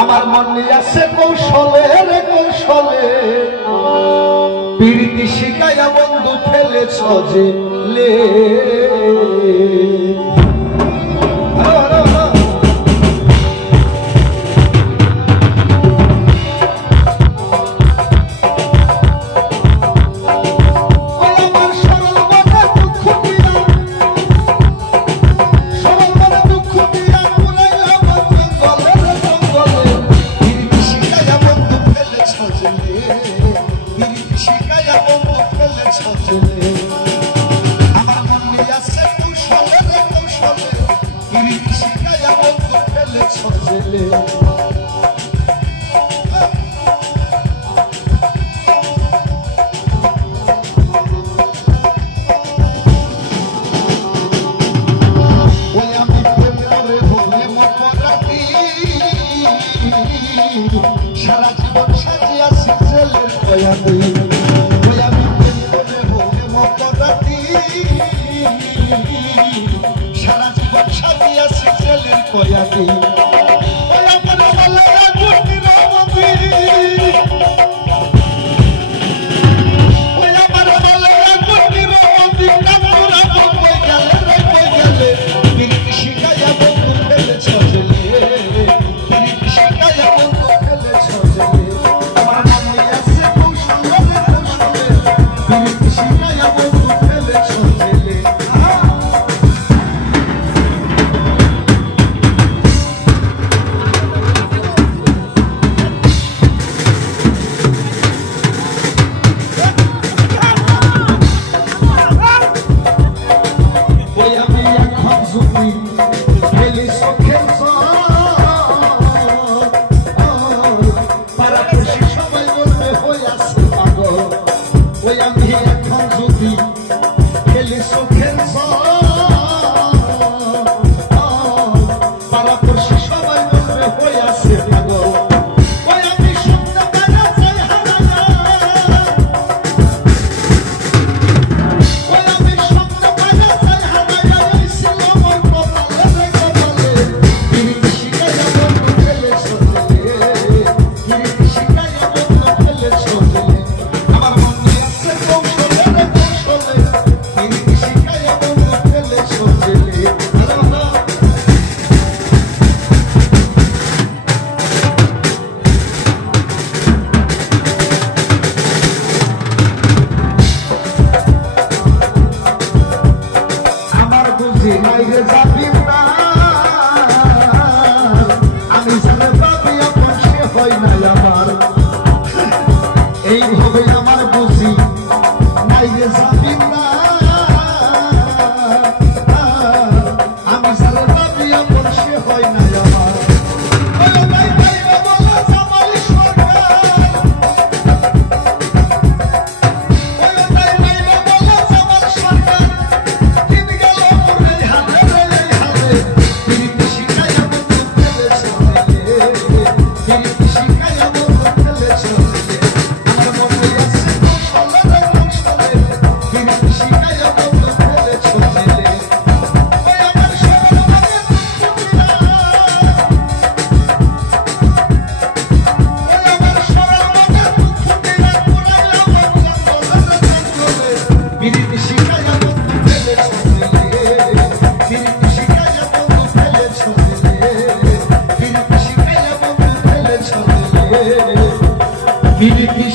আমার মনে আছে কৌশলে রে কৌশলে প্রীতি শিখাইয়া বন্ধু ফেলেছ যে লে আমার মনে আছে কৌশলে রে কৌশলে প্রীতি শিখাইয়া বন্ধু ফেলেছ যে লে সারা জীবন সাজিয়া সিজলের কয়াতে ওই আমি প্রেম করে হলে মকরাতি সারা জীবন সাজিয়া সিজলের কয়াতে ওই আমার বলে আগুন রামতি ওই আমার বলে আগুন রামতি কাপুরা কই গেলে রে কই গেলে প্রীতি শিখাইয়া বন্ধু ফেলেছ জেলে প্রীতি শিখাইয়া বন্ধু ফেলেছ জেলে আমার মনে আছে কৌশলে রে কৌশলে প্রীতি শিখাইয়া বন্ধু ফেলেছ জেলে ওই আমি এখন যদি ফেলি চোখের পাড়া খুশি সবাই বলবে হয়ে আছে পাগল ওই আমি এখন যদি ফেলি চোখের পাড়া খুশি সবাই বলবে হয়ে আছে পাগল ওই আমি শুনতে পারা চাই হারায়া ওই আমি শুনতে পারা চাই হারায়া ওই ছিল মোর কপালে রে কপালে প্রীতি শিখাইয়া বন্ধু ফেলেছ জেলে প্রীতি শিখাইয়া বন্ধু ফেলেছ জেলে আমার মনে আছে কৌশলে রে কৌশলে প্রীতি শিখাইয়া বন্ধু ফেলেছ জেলে আমার বুঝি নাই রে যাবি না আমি জানে পাবি আপন সে হয় না আমার এইভাবে আমার বুঝি নাই রে যাবি না আমি জানে পাবি আপন সে হয় না আমার ওই নাই পাইবে বলা জামাই সরকার ওই নাই পাইবে বলা জামাই সরকার কিন গেল মোরে হাতে রে হাতে প্রীতি শিখাইয়া বন্ধু ফেলেছ জেলে প্রীতি শিখাইয়া বন্ধু ফেলেছ জেলে আমার মনে আছে কৌশলে রে কৌশলে প্রীতি শিখাইয়া বন্ধু ফেলেছ জেলে ওই আমার সরল মনে দুঃখিয়া ওই আমার সরল মনে দুঃখিয়া পুরাইলা মন জঙ্গলে রে জঙ্গলে প্রীতি শিখাইয়া বন্ধু ফেলেছ জেলে প্রীতি শিখাইয়া বন্ধু ফেলেছ জেলে প্রীতি শিখাইয়া বন্ধু ফেলেছ জেলে প্রীতি